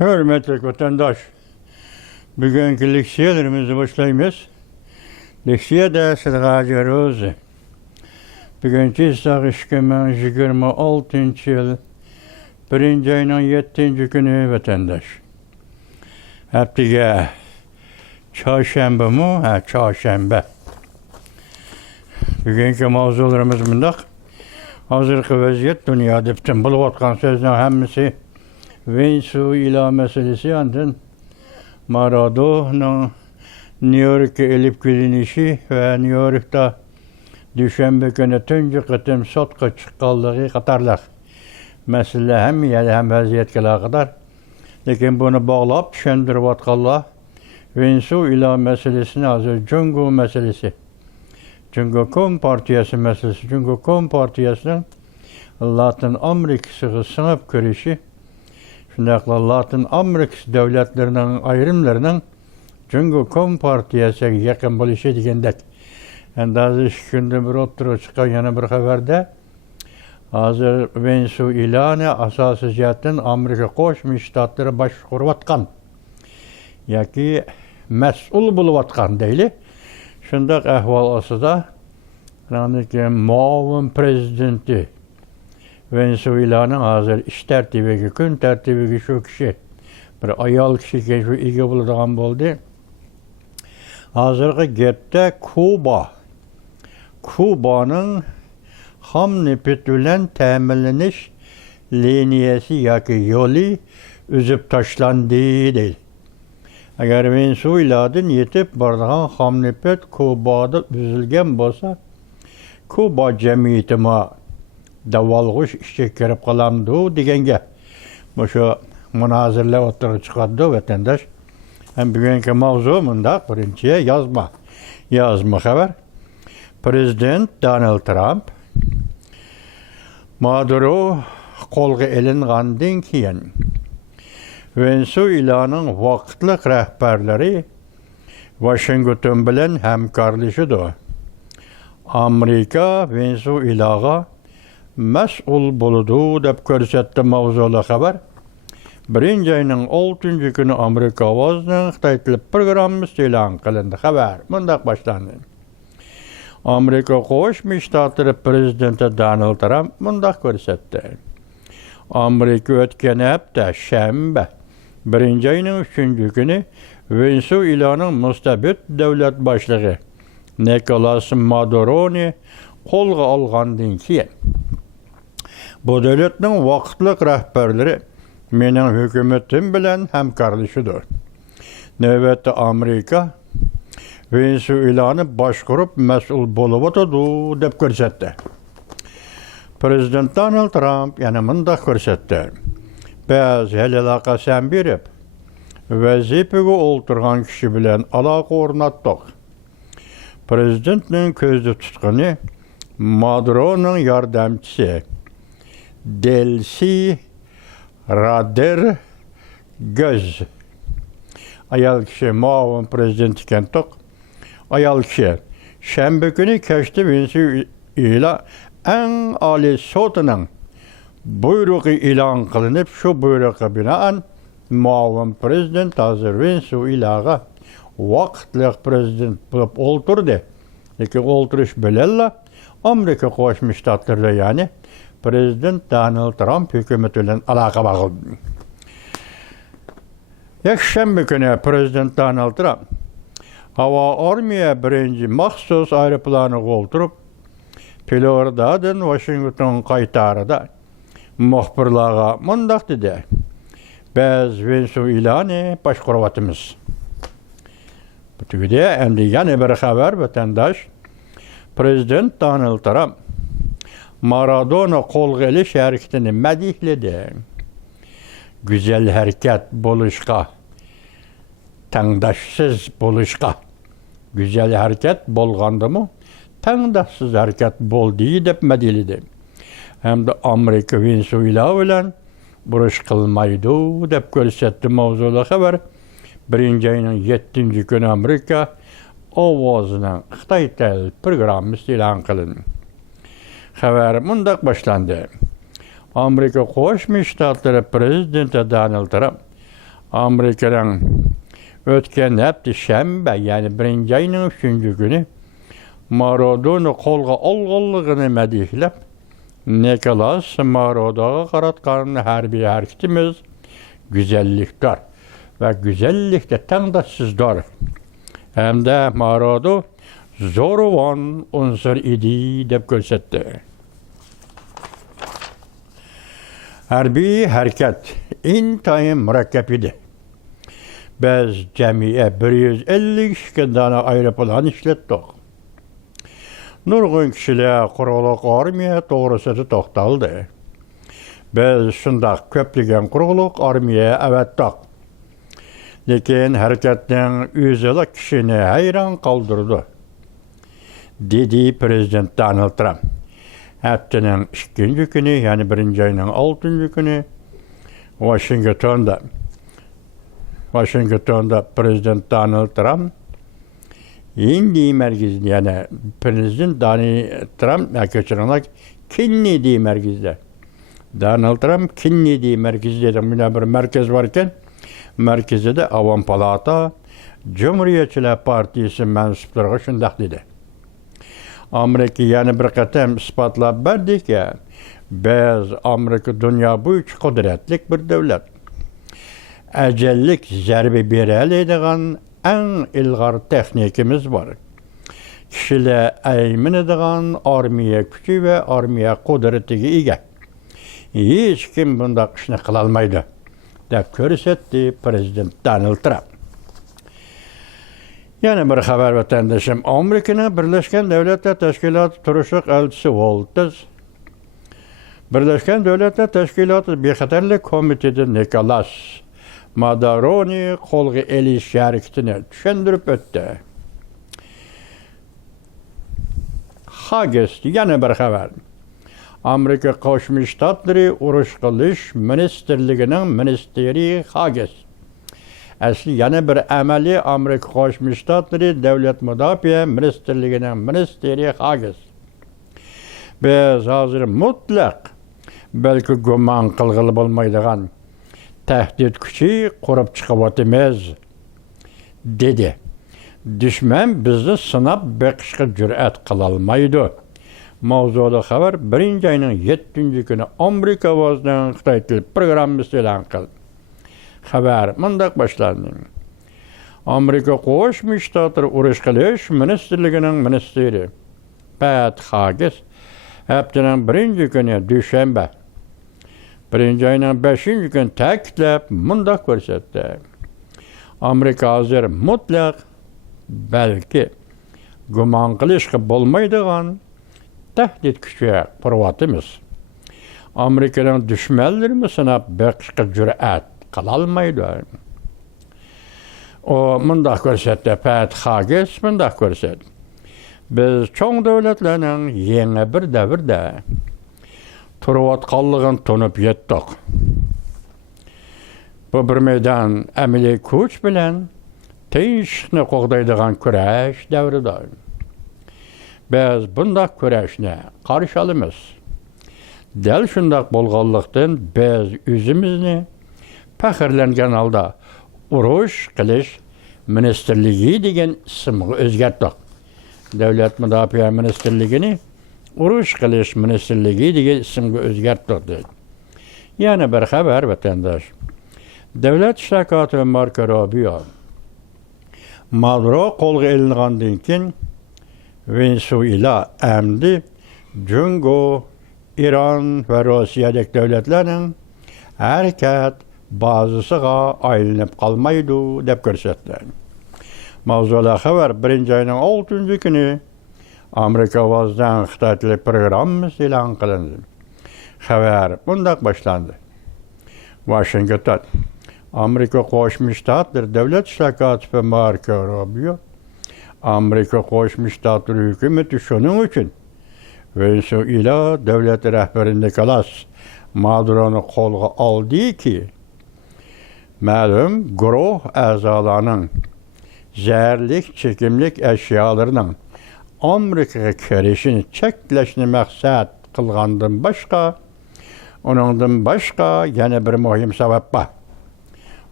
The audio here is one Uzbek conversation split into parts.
Hürmetli vatandaş, bugünkü leksiyalarımızı başlayımız. Leksiya dersi gacırız. Bugünkü ise 2026 yıl 1. ayının 7. günü vatandaş. Haftaya çarşamba mı? Ha, çarşamba. Bugünkü mavzularımız bundak. Hazırki vaziyet dünyada bütün bulvatkan sözün hemmisi Venezuela meselesi andın Marado'nun New York'a elip gidinişi ve New York'ta düşenbe günü tüncü kıtım sotka çıkallığı katarlar. Mesele hem yani hem vaziyetkeler kadar. Lakin bunu bağlap şendirip atkallah Venezuela meselesini hazır Cungo meselesi. Cungo Kom Partiyası meselesi. Cungo Kom Partiyası'nın Latin Amerika'sı sınıf kürüşü. Şundakla Latin Amerika'sı devletlerinin ayrımlarının Cungo Kom Partiyası yakın buluşu degендek. Yani hazır günde bir oturup çıkan yana bir haberde hazır Venezuela'nı asasıcatın Amerika Koşmuş Ştatları başkuruvatkan. Yaki mesul buluvatkan değil. Şundak ahval asıda muavin prezidenti Venezuela'nın hazır iş tertibi, gün tertibi şu kişi bir ayal kişi ki şu iki bulduğum oldu. Hazırki gette Kuba'nın ham nipetülen temelleniş liniyesi yaki yolu üzüp taşlandı değil. Eğer Venezuela'dan yetip bardağın ham nipet Kuba'da üzülgen olsa Kuba cemiyetime davalgış işe kirip kalamdı degenge. Bu şu münazirle oturup çıkardı vatandaş. Hem bugünkü mavzu bunda birinciye yazma haber. Prezident Donald Trump Maduro kolga elingandan keyin Venezuela'nın vaqtliq rahbarlari Washington bilan hamkorlashdi. Amerika Venezuela'ga mas'ul bo'ladi deb ko'rsatdi mavzuli xabar. 1. ayının 6. günü Amerika ovozning Xitoy tili programmasi e'lon qilindi. Xabar mundaq boshlandi. Amerika Qo'shma Shtatlari prezidenti Donald Trump mundaq ko'rsatdi. Amerika o'tgan hafta shanba 1. ayının 3. günü Venezuela'nın mustabid davlat boshlig'i Nicolas Maduro'ni qo'lga olgandan keyin bu davlatning vaqtliq rahbarlari mening hukumatim bilan hamkorlashidir. Navbatda Amerika Venezuela'ni boshqarib mas'ul bo'lib o'tadi deb ko'rsatdi. Prezident Donald Trump yana mundaq ko'rsatdi. Biz haliga qasam berib, vazifaga o'ltirgan kishi bilan aloqa o'rnatdik. Prezidentning ko'zda tutqani Maduro'ning yordamchisi Delcy Rodriguez. Ayal kişi muavin prezident ekan toq. Ayal kişi shanba kuni kechda Venezuela eng oliy sotining buyrug'i e'lon qilinib, shu buyruqqa binoan muavin prezident hozir Venezuela'ga vaqtliq prezident bo'lib o'ltirdi. Lekin o'ltirish bilan Amerika Qo'shma Shtatlarida ya'ni Prezident Donald Trump hükümeti bilan aloqa bog'ladi. Yakshanba kuni Prezident Donald Trump havo armiya birinchi maxsus aeroplaniga o'ltirib, Floridadan Washington qaytarida muxbirlarga mundaq dedi. Biz Venezuela'ni boshqaryapmiz. Bu tugida endi yana bir xabar vatandaş. Prezident Donald Trump Maradona qo'lga olish harakatini madihladi. Güzel harakat bo'lishga, tangdoshsiz bo'lishga. Güzel harakat bo'lgandimi, tangdoshsiz harakat bo'ldi deb madihladi. Hamda Amerika Venezuela bilan urush qilmaydi deb ko'rsatdi mavzuli xabar. 1. ayının 7. günü Amerika ovozini Xitoy tili programmasi e'lon qilindi. Xabar mundaq boshlandı. Amerika Qo'shma Shtatlari prezidenti Donald Trump Amerika'dan ötken hepti şembe, yani 1. ayının 3. günü Maradona kolga olğanlığını medihlep, Nikolas Maradona'a qaratqan hərbi hareketimiz güzellikdir ve güzellikte tangdaşsızdır. Hem de Maradona zoruvan unsur idi dep görsetdi. Hərbi hareket intayın mürekkep idi. Biz cemiye 152 tane aeroplan işlettik. Nurgun kişiler kuruluk armiya doğrusu toxtaldı. Biz şundaq köplügen kuruluk armiya evettik. Lekin hareketin yüzeli kişini hayran kaldırdı. Dedi Prezident Donald Trump. Haftanın 2. günü, yani 1. ayının 6. günü Washington'da Prezident Donald Trump indi merkezinde, yani Prezident Donald Trump geçirenler Kennedy merkezde. Donald Trump Kennedy merkezde de bir merkez varken merkezde de Avam Palata Cumhuriyetçiler Partisi mensupları şundaq dedi. Amerika yani bir qatam ispatlab berdi ki biz Amerika dünya boyunca kudretlik bir devlet. Ecellik zerbi bereleydiğen en ilgar teknikimiz var. Kişiler emin edilen armiya gücü ve armiya kudretiga ega. Hiç kim bunda işini kılalmaydı. Dep görsetti Prezident Donald Trump. Yani bir haber vatandaşım, Amerika'nın Birleşken Devletler Teşkilatı turuşuq elçisi Walters, Birleşken Devletler Teşkilatı Bexatarlik Komitesi Nikolas Maduroni kolga eliş hareketini düşündürüp öttü. Hagesti, yani bir haber. Amerika Qo'shma Shtatlari urush qilish ministerligining ministeri Hages. Asli yana bir amaliy Amerika Qo'shma Shtatlari Davlat Mudofaa ministerligining ministeri Hages. Biz hozir mutlaq balki gumon qilg'ili bo'lmaydigan tahdid kuchi qurib chiqyapmiz dedi. Düşman bizni sinab beqishga jur'at qilolmaydi. Mavzuda xabar 1. ayının 7. günü Amerika ovozdan Xitoy til programmasi e'lon qildi. Xabar mundaq boshlandi. Amerika Qo'shma Shtatlari urush qilish ministerligining ministeri Pat Hages haftaning 1. günü dushanba 1. ayının 5. günü ta'kidlab mundaq ko'rsatdi. Amerika hozir mutlaq balki gumon qilishga bo'lmaydigan tahdid kuchi quryapmiz. Amerikaning dushmanlarini sinab beqishga jur'at qilolmaydi. O mundaq ko'rsatdi, Pat Hages mundaq ko'rsatdi. Biz cho'ng davlatlarning yangi bir davrda turayotganligini tunib yetdik. Bu bir meydan amaliy kuch bilan tinchlikni qo'g'daydigan kurash davridir. Biz bundaq kurashni qarshi olamiz. Dal shundaq bo'lganlikdan biz o'zimizni faxrlangan holda urush qilish ministerligi degan ismga o'zgartdik. Davlat Mudofaa ministerligini urush qilish ministerligi degan ismga o'zgartdik. Yana bir xabar vatandosh. Davlat ishtirokati Marco Rubio Maduro qo'lga ilingandan keyin Venezuela hamda Jungo, İran ve Rossiyadagi davlatlarning harakat bazasiga aylanib qolmaydi deb ko'rsatdi. Mavzuda xabar 1. ayning 6. günü Amerika ovozdan Xitoy tili programmasi e'lon qilindi. Xabar bundaq boshlandi. Washington Amerika Qo'shma Shtatlari Davlat ishtirokati Marco Rubio Amerika Qo'shma Shtatlari hukumati shuning uchun Venezuela davlat rahbari Nikolas Maduroni qo'lga oldiki, ma'lum guruh a'zolarining zaharlik chekimlik ashyolarning Amerikaga kirishini cheklashni maqsad qilgandan boshqa, uningdan boshqa yana bir muhim sabab bor.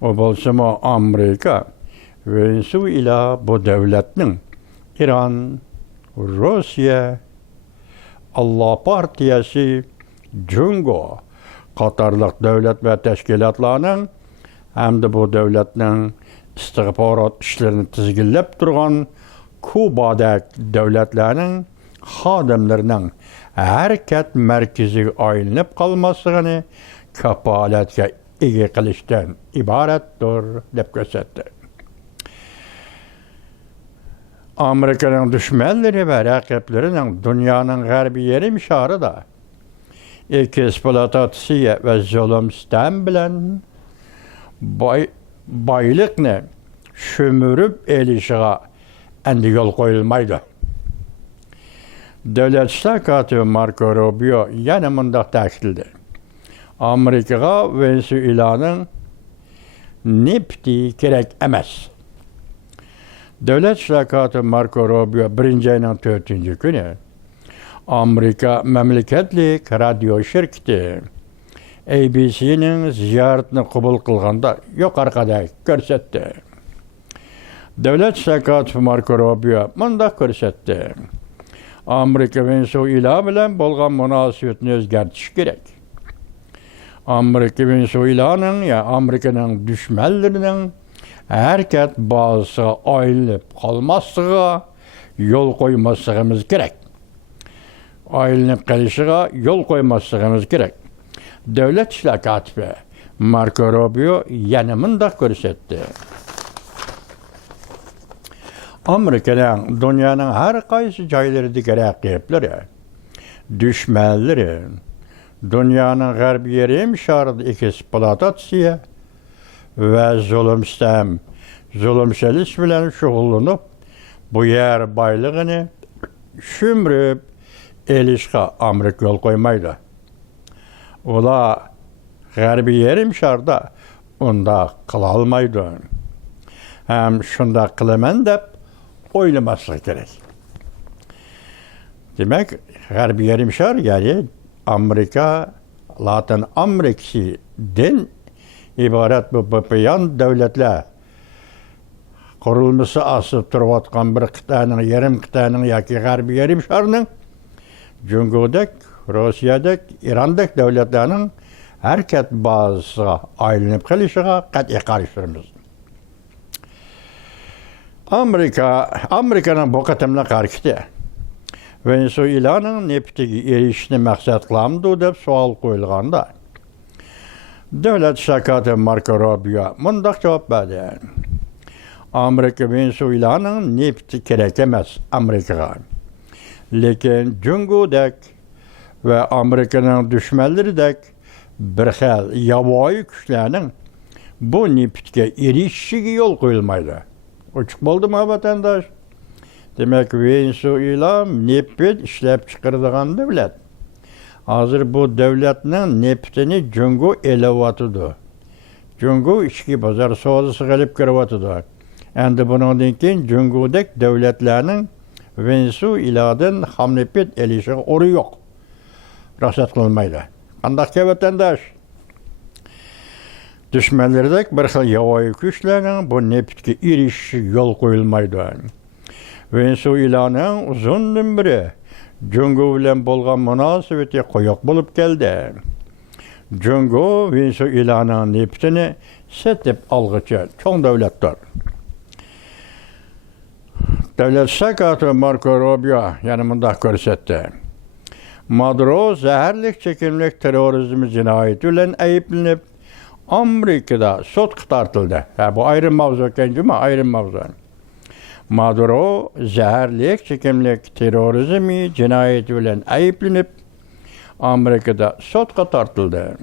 O bolsa Amerika Venezuela bu devletinin İran, Rusya, Allah Partiyası, Cungo qatarlıq devlet ve teşkilatlarının hem de bu devletinin istihbarat işlerini tizgillep durgan Kuba'daki devletlerinin xadimlerinin hareket merkezi aylanıp kalmasını kapaletke ega qilishdan ibarettir deb ko'rsatdi. Amerika'nın düşmanları ve rakiplerinin dünyanın garbi yerim şarıda eksploatasiya ve zulüm sistem bilen baylıkni şömürüp elişiğe endi yol koyulmaydı. Devlet Ştakatı Marco Rubio yana mundaq ta'kidledi. Amerikaga Venezuela'nın nefti gerek emas. Devlet Ştakatı Marco Rubio 1 ayının 4 günü Amerika memleketlik radyo şirketi ABC'nin ziyaretini kabul kılganda yukarıda görsetti. Devlet Ştakatı Marco Rubio mundaq görsetti. Amerika Venezuela bilen bolgan münasebetini özgertiş gerek. Venezuela'nın ya Amerika'nın düşmanlarının hareket bazı ayrılıp kalmasıga yol koymasımız gerek. Ayrılıp kalışıga yol koymasımız gerek. Devlet Ştakatı Marco Rubio yanımında görsetti. Amerika'nın dünyanın her kaysı caylarıdaki rakipleri, düşmanları, dünyanın garbi yerim şarıda eksploatasiya ve zulümseliş bilen şugullanıp bu yer baylığını şümrüp elişke Amerika yol koymaydı. Ola garbi yerim şarda onda kılalmaydı. Hem şunda kılamen dep oylaması gerek. Demek garbi yerim şar yani Amerika, Latin Amerika'dan ibaret bu bayan devletler kurulması asıp duruyatkan bir kıtanın, yarım kıtanın yaki garbi yerim şarının Cungo'daki, Rusya'daki, İran'daki devletlerinin hareket bazı aylanıp kalışıga kat'i karıştırımız. Amerika'nın bu katımla karşıtı. Venezuela'nın neftigi erişini maksat kılamdı deb sual koyulganda. Devlet Ştakatı Marco Rubio mundaq cevap verdi. Amerika Venezuela'nın nefti gerek emas Amerika'ga. Lekin Cungo'dek ve Amerika'nın düşmanlarıdek bir xil yavoyi güçlerinin bu neftge erişişiga yol koyulmaydı. Uçuk oldu mu vatandaş? Demek Venezuela neft işlep çıkardıgan devlet. Hazır bu devletinin neftini Cungo elevatıdı. Cungo içki pazar soğuzusu gelip kırvatıdı. Endi bunun keyin Cungo'daki devletlerinin Venezuela'dan ham neft elişi oru yok. Ruhsat kılınmaydı. Qandaq ki vatandaş? Düşmanlardaki bir xil yavoyi güçlerinin bu neftge erişişi yol koyulmaydı. Venezuela'nın uzundan beri Cungo bilen bolgan münasebeti koyuq bolup geldi. Cungo Venezuela'nın neftini setip algıcı çoğun devletler. Devlet Ştakatı Marco Rubio yanımında görsetti. Maduro zəhərlik çekimlik terrorizmi cinayeti ile ayıplanıp Amerika'da sotq tartıldı. Bu ayrı mavzu kencime ayrı mavzu. Maduro zəhərlik çekimlik terrorizmi cinayeti ile ayıplanıp Amerika'da sotqa tartıldı.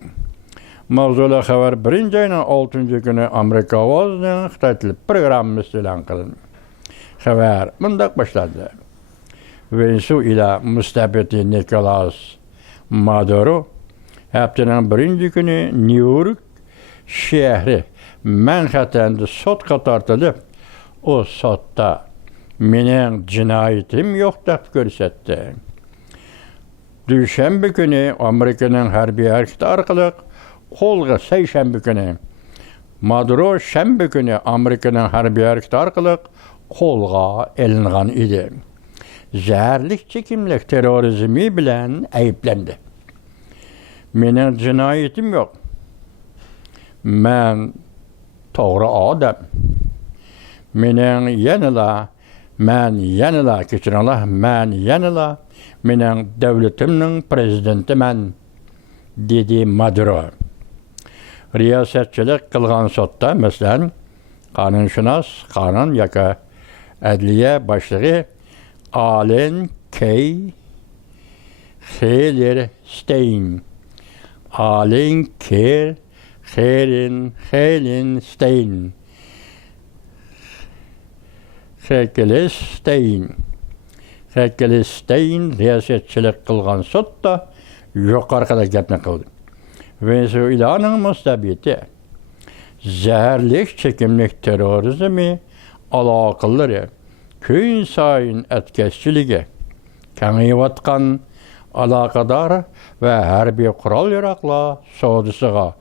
Mavzula xabar 1 ayının 6 günü Amerika ovozunun Xitay programı ilan kılındı. Xabar mundaq başladı. Venezuela müstebiti Nicolas Maduro haftanın 1 günü New York şehri Manhattan'da sotqa tartılıp o sotda mening cinayetim yok deb ko'rsatdi. Düşenbe günü Amerika'nın harbiy hareketi arkalık kolga seyşenbe günü Maduro şembe günü Amerikanın harbiy hareketi arkalık kolga elingan idi. Zəhərlik çekimlik terrorizmi bilen ayıplendi. Menin cinayetim yok. Men doğru adam. Men yanıla menin devletimnin prezidenti men, dedi Maduro. Riyasetçilik kılgan sotda, mesela kanunshunos, kanun yaka adliye başlığı Allen K. Hellerstein. Allen K. Hellerstein. Hellerstein riyasetçilik kılgan sotda yukarıda gapni kıldı. Venezuela'nın mustabiti zəhərlik çekimlik terrorizmi alakaları köyün sayın etkesçiligi kengayıvatkan alakadar ve harbiy kural yarakla soğudusıga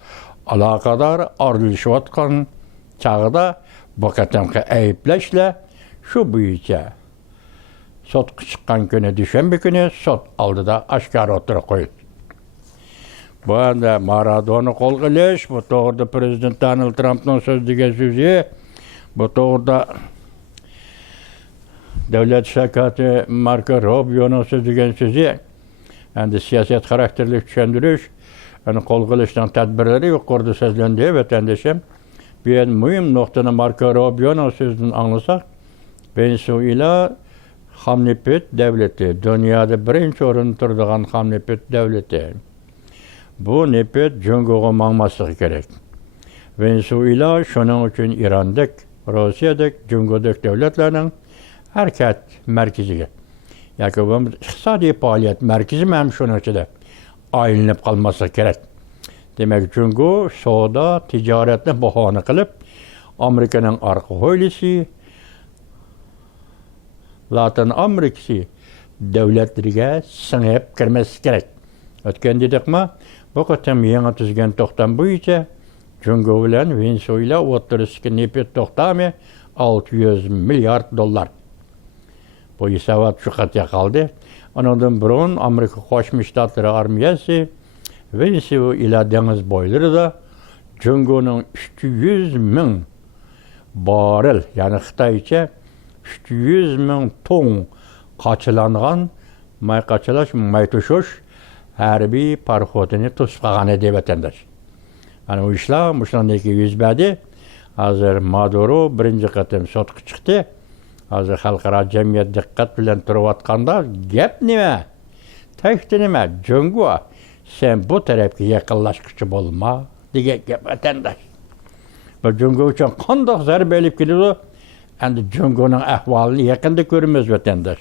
alakadar arılışıvatkan çağda bu katamki ayıpleşle şu boyunca sot çıkan günü düşenbe günü sot aldıda aşkar oturup koydu. Bu anda Maradona kol kılış, bu doğruda Prezident Donald Trump'ın söz digen sözü, bu doğruda Devlet Şirketi Marco Rubio'nun söz digen sözü, yani siyaset karakterli düşündürüş, yani kol kılıştan tedbirleri yukarıda sözlendi vatandaşım. Bir en mühim noktanı Marco Rubio'nun sözünü anlasak, Venezuela Hamnipet devleti, dünyada birinci orunda turduğun Hamnipet devleti. Bu nepet Cungo'ga mağmaslığı gerek. Venezuela şunun için İran'dık, Rusya'dık, Cungo'dık devletlerinin hareket merkeziga. Yani bu iqtisadi faaliyet merkezi hem şunun için de aylanıp kalması gerek. Demek Cungo soda ticaretini bahane kılıp Amerika'nın arka hoylisi, Latin Amerikası devletlerine sınıp girmesi gerek. Ötken dedik mi? Bu kadar yeni tüzgen toxtan boyunca Cungo bilen Venezuela oturuşki nepet toxtamı 600 milyar dolar. Bu isavat şu katya kaldı. Ondan burun Amerika Koşmuş Ştatları armiyası Venezuela deniz boyları da Cungo'nun 300 bin barel, yani Xitayca 300 bin ton kaçılanğan maytuşuş harbiy parxodini to'sqagan edi vatandaş. Yani o işler, muşlandaki yüzbedi, hazır Maduro birinci qatim sotqa chiqdi. Hazır xalqaro jamiyat diqqat bilan turayotganda gap nima? Tashti nima? Jungo, sen bu tarafga yaqinlashquchi bo'lma degan gap vatandaş. Bu Jungo uchun qanday zarba olib keladi? Endi Jungoning ahvolini yaqinda ko'ramiz vatandaş.